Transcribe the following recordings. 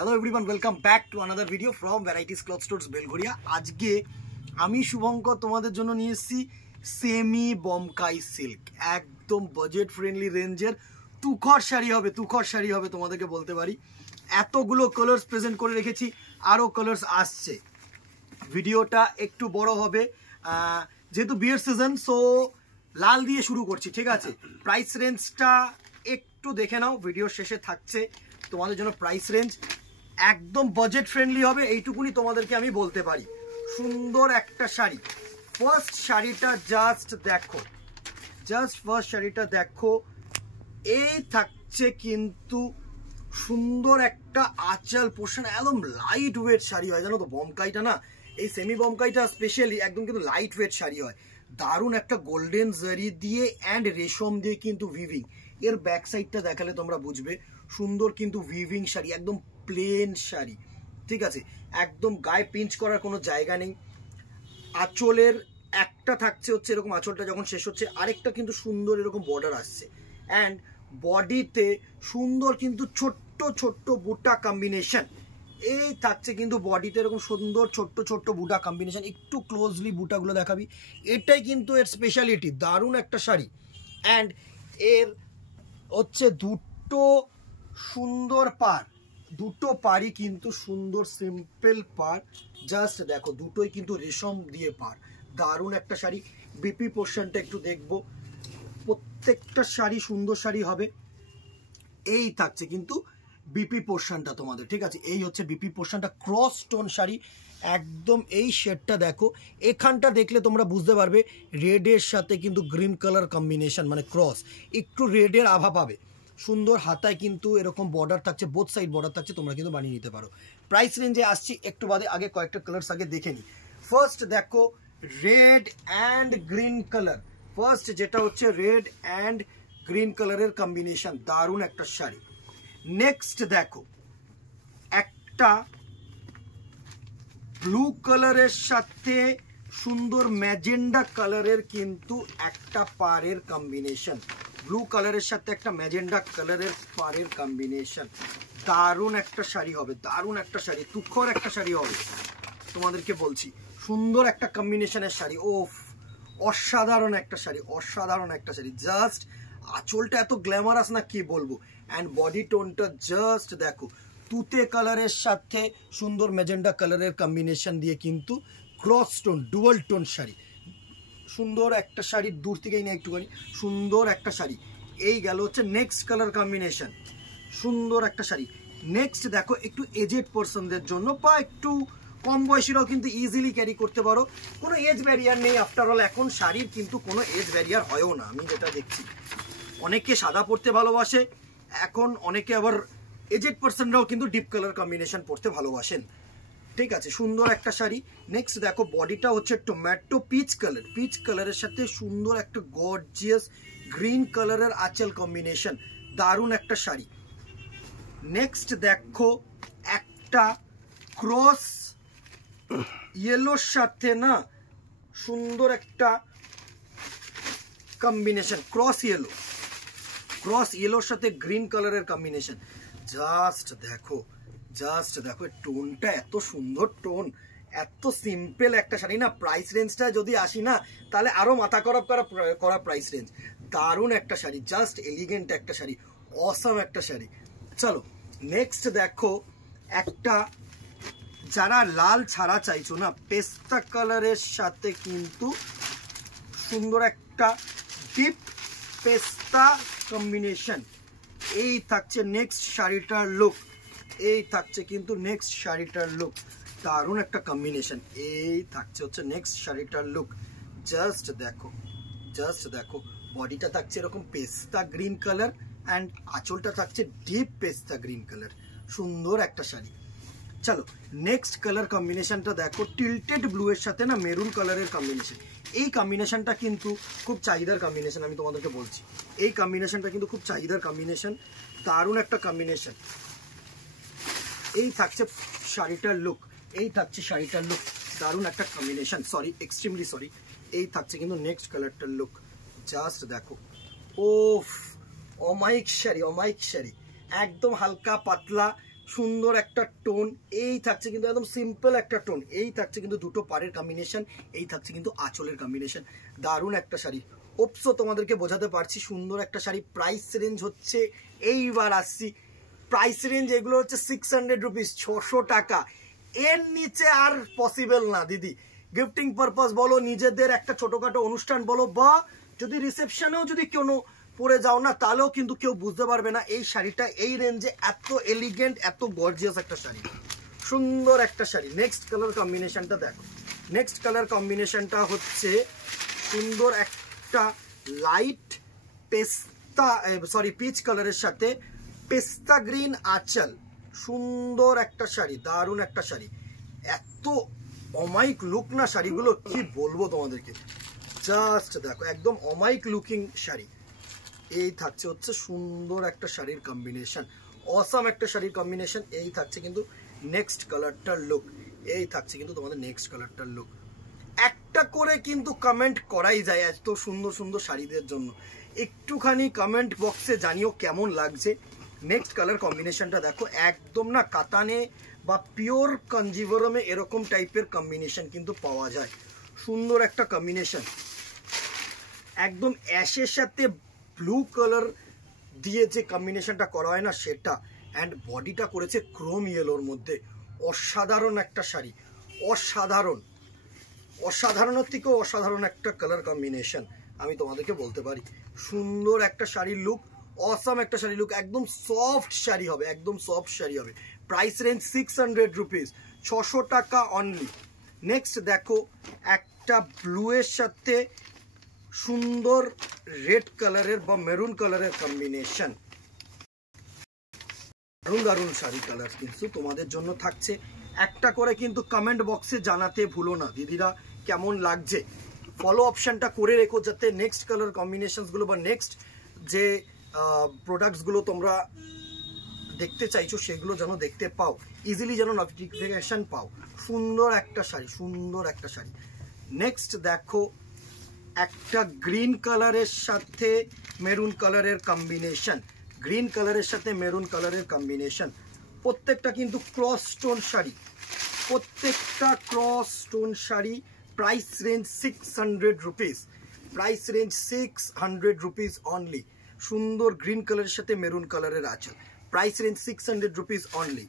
Hello everyone, welcome back to another video from varieties cloth stores Belgharia. আজকে আমি শুভঙ্কর তোমাদের জন্য নিয়ে এসেছি সেমি বমকাই সিল্ক, একদম বাজেট ফ্রেন্ডলি রেঞ্জের তুখর শাড়ি হবে তোমাদেরকে বলতে পারি। এতগুলো কালার্স প্রেজেন্ট করে রেখেছি, আরও কালার্স আসছে। ভিডিওটা একটু বড় হবে যেহেতু বিয়ের সিজন, সো লাল দিয়ে শুরু করছি, ঠিক আছে। প্রাইস রেঞ্জটা একটু দেখে নাও, ভিডিও শেষে থাকছে তোমাদের জন্য প্রাইস রেঞ্জ। একদম বাজেট ফ্রেন্ডলি হবে, এইটুকুনি তোমাদেরকে আমি বলতে পারি। সুন্দর একটা শাড়ি, ফার্স্ট শাড়িটা জাস্ট দেখো, ফার্স্ট শাড়িটা দেখো। এই থাকছে কিন্তু সুন্দর একটা আঁচল পোর্শন, একদম লাইট ওয়েট শাড়ি হয়, জানো তো। বমকাইটা না, এই সেমি বমকাইটা স্পেশালি একদম কিন্তু লাইট ওয়েট শাড়ি হয়। দারুণ একটা গোল্ডেন জারি দিয়ে অ্যান্ড রেশম দিয়ে কিন্তু ভিভিং। এর ব্যাক সাইডটা দেখালে তোমরা বুঝবে। সুন্দর কিন্তু ভিভিং শাড়ি, একদম প্লেন শাড়ি, ঠিক আছে। একদম গায়ে পিঞ্চ করার কোনো জায়গা নেই। আঁচলের একটা থাকছে হচ্ছে এরকম, আঁচলটা যখন শেষ হচ্ছে আরেকটা কিন্তু সুন্দর এরকম বর্ডার আসছে। অ্যান্ড বডিতে সুন্দর কিন্তু ছোট্ট ছোট্ট বুটা কম্বিনেশন। এই থাকছে কিন্তু বডিতে এরকম সুন্দর ছোট্ট ছোট্ট বুটা কম্বিনেশন। একটু ক্লোজলি বুটাগুলো দেখাবি, এটাই কিন্তু এর স্পেশালিটি। দারুণ একটা শাড়ি। অ্যান্ড এর হচ্ছে দুটো সুন্দর পার, দুটো পারই কিন্তু সুন্দর সিম্পল পার। জাস্ট দেখো, দুটোই কিন্তু রেশম দিয়ে পার। দারুণ একটা শাড়ি। বিপি পোর্শনটা একটু দেখবো, প্রত্যেকটা শাড়ি সুন্দর শাড়ি হবে। এই থাকছে কিন্তু বিপি পোর্শনটা তোমাদের, ঠিক আছে। এই হচ্ছে বিপি পোর্শনটা, ক্রস স্টোন শাড়ি একদম। এই শেডটা দেখো, এখানটা দেখলে তোমরা বুঝতে পারবে রেডের সাথে কিন্তু গ্রিন কালার কম্বিনেশন, মানে ক্রস, একটু রেডের আভা পাবে। সুন্দর হাতায় কিন্তু এরকম বর্ডার থাকছে, বোথ সাইড বর্ডার থাকছে, তোমরা কিন্তু বানিয়ে নিতে পারো। প্রাইস রেঞ্জে আসছি একটু বাদে, আগে কয়েকটা কালার্স আগে দেখে নিই। ফার্স্ট দেখো red and green colour, first যেটা হচ্ছে রেড অ্যান্ড গ্রিন কালারের কম্বিনেশন, দারুণ একটা শাড়ি। নেক্সট দেখো একটা ব্লু কালারের সাথে সুন্দর ম্যাজেন্ডা কালারের কিন্তু একটা পাড়ের কম্বিনেশন। ব্লু কালারের সাথে একটা ম্যাজেন্ডা কালারের পাড়ের কম্বিনেশন। দারুণ একটা শাড়ি হবে, দারুণ একটা শাড়ি, তুখর একটা শাড়ি হবে, তোমাদেরকে বলছি। সুন্দর একটা কম্বিনেশনের শাড়ি, ওফ, অসাধারণ একটা শাড়ি, অসাধারণ একটা শাড়ি। জাস্ট আঁচলটা এত গ্ল্যামারাস না, কি বলবো। অ্যান্ড বডি টোনটা জাস্ট দেখো, তুতে কালারের সাথে সুন্দর ম্যাজেন্ডা কালারের কম্বিনেশন দিয়ে কিন্তু cross tone, dual tone sari. সুন্দর একটা শাড়ি, দূর থেকেই না একটুখানি সুন্দর একটা শাড়ি। এই গেল হচ্ছে নেক্সট কালার কম্বিনেশন, সুন্দর একটা শাড়ি। নেক্সট দেখো একটু এজেড পার্সনদের জন্য বা একটু কম বয়সীরাও কিন্তু ইজিলি ক্যারি করতে পারো, কোনো এজ ব্যারিয়ার নেই। আফটার অল এখন শাড়ির কিন্তু কোনো এজ ব্যারিয়ার হয়ও না, আমি যেটা দেখছি। অনেকে সাদা পরতে ভালোবাসে, এখন অনেকে আবার এজেড পার্সনরাও কিন্তু ডিপ কালার কম্বিনেশন পরতে ভালোবাসেন, ঠিক আছে। সুন্দর একটা শাড়ি। নেক্সট দেখো বডিটা হচ্ছে টমেটো পিচ কালার, পিচ কালারের সাথে সুন্দর একটা গর্জিয়াস গ্রিন কালারের আঁচল কম্বিনেশন, দারুণ একটা শাড়ি। নেক্সট দেখো একটা ক্রস ইয়েলোর সাথে না সুন্দর একটা কম্বিনেশন, ক্রস ইয়েলোর সাথে গ্রিন কালারের কম্বিনেশন। জাস্ট দেখো, জাস্ট দেখো, টোনটা এত সুন্দর টোন, এত সিম্পল একটা শাড়ি না। প্রাইস রেঞ্জটা যদি আসি না, তাহলে আরো মাথা খারাপ করা প্রাইস রেঞ্জ। দারুণ একটা শাড়ি, জাস্ট এলিগেন্ট একটা শাড়ি, অসাম একটা শাড়ি। চলো নেক্সট দেখো একটা, যারা লাল ছাড়া চাইছো না, পেস্তা কালারের সাথে কিন্তু সুন্দর একটা ডিপ পেস্তা কম্বিনেশন। এই থাকছে নেক্সট শাড়িটার লুক, এই থাকছে কিন্তু নেক্সট শাড়িটার লুক, দারুণ একটা কম্বিনেশন। এই থাকছে হচ্ছে নেক্সট শাড়িটার লুক। জাস্ট দেখো, জাস্ট দেখো, বডিটা থাকছে এরকম পেস্তা গ্রিন কালার অ্যান্ড আঁচলটা থাকছে ডিপ পেস্তা গ্রিন কালার, সুন্দর একটা শাড়ি। চলো নেক্সট কালার কম্বিনেশনটা দেখো, টিল্টেড ব্লু এর সাথে না মেরুন কালারের কম্বিনেশন। এই কম্বিনেশনটা কিন্তু খুব চাহিদার কম্বিনেশন, আমি তোমাদেরকে বলছি। এই কম্বিনেশনটা কিন্তু খুব চাহিদার কম্বিনেশন, দারুণ একটা কম্বিনেশন। এই থাকছে শাড়িটার লুক, এই থাকছে শাড়িটার লুক, দারুণ একটা কম্বিনেশন। Sorry, extremely sorry. এই থাকছে কিন্তু নেক্সট কালারটার লুক, জাস্ট দেখো, ওফ, অমায়িক শাড়ি, অমায়িক শাড়ি, একদম হালকা পাতলা সুন্দর একটা টোন, এই থাকছে কিন্তু একদম সিম্পল একটা টোন, এই থাকছে কিন্তু দুটো পাড়ের কম্বিনেশন, এই থাকছে কিন্তু আঁচলের কম্বিনেশন। দারুণ একটা শাড়ি, ওপসো তোমাদেরকে বোঝাতে পারছি, সুন্দর একটা শাড়ি। প্রাইস রেঞ্জ হচ্ছে, এইবার আসছি, প্রাইস রেঞ্জ এগুলো হচ্ছে 600 রুপিস, 600 টাকা। এর নিচে আর পসিবল না দিদি। গিফটিং পারপাস বলো, নিজেদের একটা ছোটখাটো অনুষ্ঠান বলো, বা যদি রিসেপশনেও যদি কোনো পরে যাও না, তাহলেও কিন্তু কেউ বুঝতে পারবে না এই শাড়িটা এই রেঞ্জে এত এলিগেন্ট, এত গর্জিয়াস একটা শাড়ি, সুন্দর একটা শাড়ি। নেক্সট কালার কম্বিনেশনটা দেখো, নেক্সট কালার কম্বিনেশনটা হচ্ছে সুন্দর একটা লাইট পেস্তা, সরি পিচ কালারের সাথে পেস্তা গ্রিন আঁচল, সুন্দর একটা শাড়ি, দারুণ একটা শাড়ি। এত অমাইক লুক না শাড়িগুলো, কি বলবো তোমাদেরকে, জাস্ট দেখো একদম অমাইক লুকিং শাড়ি। এই থাকছে হচ্ছে সুন্দর একটা শাড়ির কম্বিনেশন, অসাম একটা শাড়ির কম্বিনেশন। এই থাকছে কিন্তু নেক্সট কালারটার লুক, এই থাকছে কিন্তু তোমাদের নেক্সট কালারটার লুক। একটা করে কিন্তু কমেন্ট করাই যায় এত সুন্দর সুন্দর শাড়িদের জন্য, একটুখানি কমেন্ট বক্সে জানিও কেমন লাগছে। নেক্সট কালার কম্বিনেশনটা দেখো, একদম না কাতানে বা পিওর কাঞ্জিভরমে এরকম টাইপের কম্বিনেশন কিন্তু পাওয়া যায়, সুন্দর একটা কম্বিনেশন। একদম অ্যাশের সাথে ব্লু কালার দিয়ে যে কম্বিনেশনটা করা হয় না সেটা, অ্যান্ড বডিটা করেছে ক্রোম ইয়েলোর মধ্যে, অসাধারণ একটা শাড়ি, অসাধারণ, অসাধারণের থেকেও অসাধারণ একটা কালার কম্বিনেশন আমি তোমাদেরকে বলতে পারি। সুন্দর একটা শাড়ির লুক, অসাম একটা শাড়ি লুক, একদম সফট শাড়ি হবে, একদম সফট শাড়ি হবে। প্রাইস রেঞ্জ 600 রুপিস, 600 টাকা অনলি। নেক্সট দেখো একটা ব্লু এর সাথে সুন্দর রেড কালারের বা মেরুন কালারের কম্বিনেশন, দারুণ দারুণ শাড়ি কালার কিন্তু তোমাদের জন্য থাকছে। একটা করে কিন্তু কমেন্ট বক্সে জানাতে ভুলো না দিদিরা কেমন লাগছে, ফলো অপশনটা করে রেখো যাতে নেক্সট কালার কম্বিনেশনসগুলো বা নেক্সট যে প্রোডাক্টসগুলো তোমরা দেখতে চাইছো সেগুলো যেন দেখতে পাও, ইজিলি যেন নোটিফিকেশন পাও। সুন্দর একটা শাড়ি, সুন্দর একটা শাড়ি। নেক্সট দেখো একটা গ্রিন কালারের সাথে মেরুন কালারের কম্বিনেশন, গ্রিন কালারের সাথে মেরুন কালারের কম্বিনেশন। প্রত্যেকটা কিন্তু ক্রস স্টোন শাড়ি, প্রত্যেকটা cross stone sari. Price range 600 rupees, price range 600 rupees only. সুন্দর গ্রিন কালারের সাথে মেরুন কালারের আঁচল, price range 600 rupees only.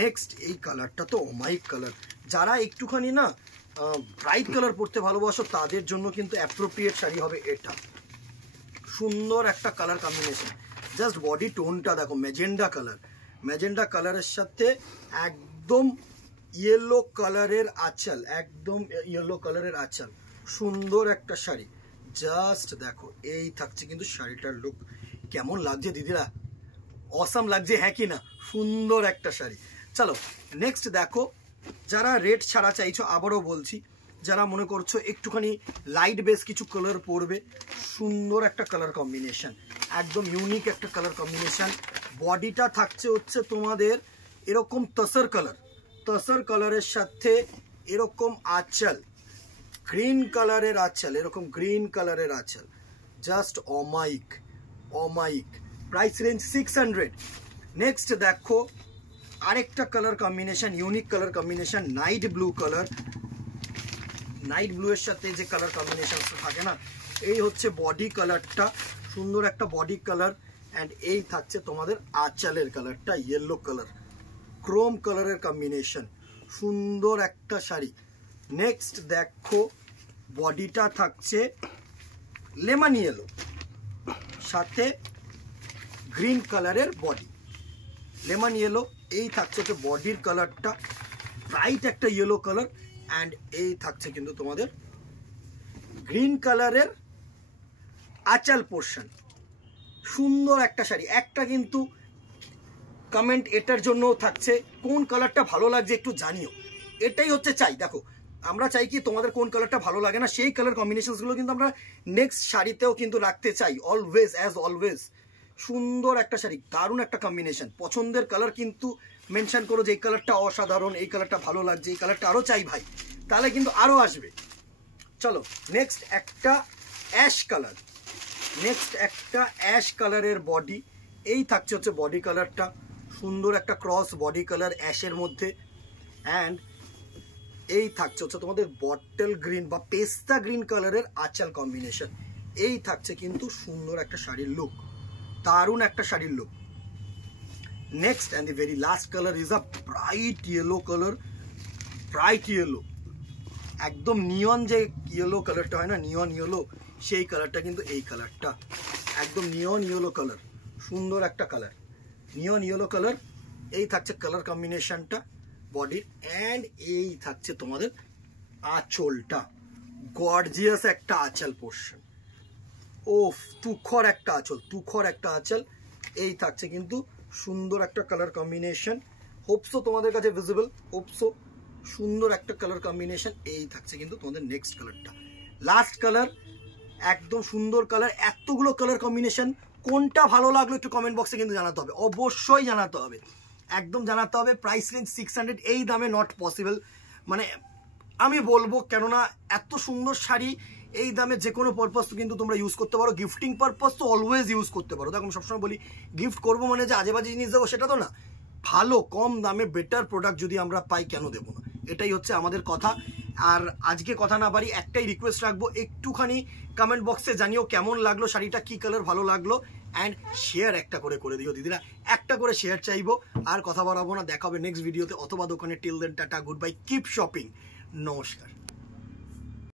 Next এই কালারটা তো অমাইক কালার, যারা একটুখানি না ব্রাইট কালার পরতে ভালোবাসো তাদের জন্য কিন্তু অ্যাপ্রোপ্রিয়েট শাড়ি হবে এটা। সুন্দর একটা কালার কম্বিনেশন, জাস্ট বডি টোনটা দেখো, ম্যাজেন্ডা কালার, ম্যাজেন্ডা কালারের সাথে একদম ইয়েলো কালারের আঁচল, একদম ইয়েলো কালারের আঁচল, সুন্দর একটা শাড়ি। জাস্ট দেখো এই থাকছে কিন্তু শাড়িটার লুক, কেমন লাগছে দিদিরা, অসাম লাগছে হ্যাঁ কি না, সুন্দর একটা শাড়ি। চলো নেক্সট দেখো, যারা রেড ছাড়া চাইছো, আবারও বলছি, যারা মনে করছো একটুখানি লাইট বেস কিছু কালার পরবে, সুন্দর একটা কালার কম্বিনেশন, একদম ইউনিক একটা কালার কম্বিনেশন। বডিটা থাকছে হচ্ছে তোমাদের এরকম তসর কালার, তসর কালারের সাথে এরকম আঁচল, গ্রিন কালারের আঁচল, এরকম গ্রিন কালারের আঁচল, জাস্ট অমাইক, অমাইক। Price range 600। নেক্সট দেখো আরেকটা colour combination, unique colour combination, night blue colour, night blue এর সাথে যে কালার কম্বিনেশন থাকে না, এই হচ্ছে বডি কালারটা, সুন্দর একটা বডি কালার। অ্যান্ড এই থাকছে তোমাদের আঁচলের কালারটা ইয়েলো কালার, ক্রোম কালারের কম্বিনেশন, সুন্দর একটা শাড়ি। নেক্সট দেখো বডিটা থাকছে লেমন ইয়েলো সাথে গ্রিন কালারের বডি, লেমন ইয়েলো, এই থাকছে হচ্ছে বডির কালারটা, ব্রাইট একটা ইয়েলো কালার। অ্যান্ড এই থাকছে কিন্তু তোমাদের গ্রিন কালারের আঁচল পোর্শন, সুন্দর একটা শাড়ি। একটা কিন্তু কমেন্ট এটার জন্যও থাকছে, কোন কালারটা ভালো লাগছে একটু জানিও, এটাই হচ্ছে চাই। দেখো আমরা চাই কি তোমাদের কোন কালারটা ভালো লাগে না সেই কালার কম্বিনেশনসগুলো কিন্তু আমরা নেক্সট শাড়িতেও কিন্তু রাখতে চাই, অলওয়েজ অ্যাজ অলওয়েজ। সুন্দর একটা শাড়ি, দারুণ একটা কম্বিনেশন, পছন্দের কালার কিন্তু মেনশন করো যে এই কালারটা অসাধারণ, এই কালারটা ভালো লাগছে, এই কালারটা আরও চাই ভাই, তাহলে কিন্তু আরও আসবে। চলো নেক্সট একটা অ্যাশ কালার, নেক্সট একটা অ্যাশ কালারের বডি, এই থাকছে হচ্ছে বডি কালারটা, সুন্দর একটা ক্রস বডি কালার অ্যাশের মধ্যে। অ্যান্ড এই থাকছে হচ্ছে তোমাদের বটল গ্রিন বা পেস্তা গ্রিন কালারের আঁচল কম্বিনেশন। এই থাকছে কিন্তু সুন্দর একটা শাড়ির লুক, দারুণ একটা শাড়ির look. Next and the very last colour is a bright yellow colour, bright yellow, একদম নিয়ন যে ইয়েলো কালারটা হয় না, নিয়ন ইয়েলো, সেই কালারটা কিন্তু এই কালারটা, একদম নিয়ন ইয়েলো কালার, সুন্দর একটা কালার, নিয়ন ইয়েলো কালার। এই থাকছে কালার কম্বিনেশনটা বডির। অ্যান্ড এই থাকছে তোমাদের আঁচলটা, গর্জিয়াস একটা আঁচল পোর্শন। ওফ, তুখর একটা আঁচল, তুখর একটা আঁচল। এই থাকছে কিন্তু সুন্দর একটা কালার কম্বিনেশন। হোপসো তোমাদের কাছে ভিজিবল, হোপসো সুন্দর একটা কালার কম্বিনেশন। এই থাকছে কিন্তু তোমাদের নেক্সট কালারটা, লাস্ট কালার, একদম সুন্দর কালার। এতগুলো কালার কম্বিনেশন, কোনটা ভালো লাগলো একটু কমেন্ট বক্সে কিন্তু জানাতে হবে, অবশ্যই জানাতে হবে, একদম জানাতে হবে। প্রাইস রেঞ্জ 600, এই দামে নট পসিবল, মানে আমি বলবো, কেননা এত সুন্দর শাড়ি এই দামে যে কোনো পারপাস কিন্তু তোমরা ইউজ করতে পারো, গিফটিং পারপাস তো অলওয়েজ ইউজ করতে পারো। দেখো আমি সবসময় বলি গিফট করবো মানে যে আজে বাজে জিনিস দেবো সেটা তো না, ভালো কম দামে বেটার প্রোডাক্ট যদি আমরা পাই কেন দেবো না, এটাই হচ্ছে আমাদের কথা। আর আজকে কথা না বাড়ি, একটাই রিকোয়েস্ট রাখবো, একটুখানি কমেন্ট বক্সে জানিও কেমন লাগলো শাড়িটা, কি কালার ভালো লাগলো। অ্যান্ড শেয়ার একটা করে দিও দিদিরা, একটা করে শেয়ার চাইবো। আর কথা বাড়াবো না, দেখা হবে নেক্সট ভিডিওতে অথবা দোকানে। Till then tata, good bye, keep shopping, নমস্কার।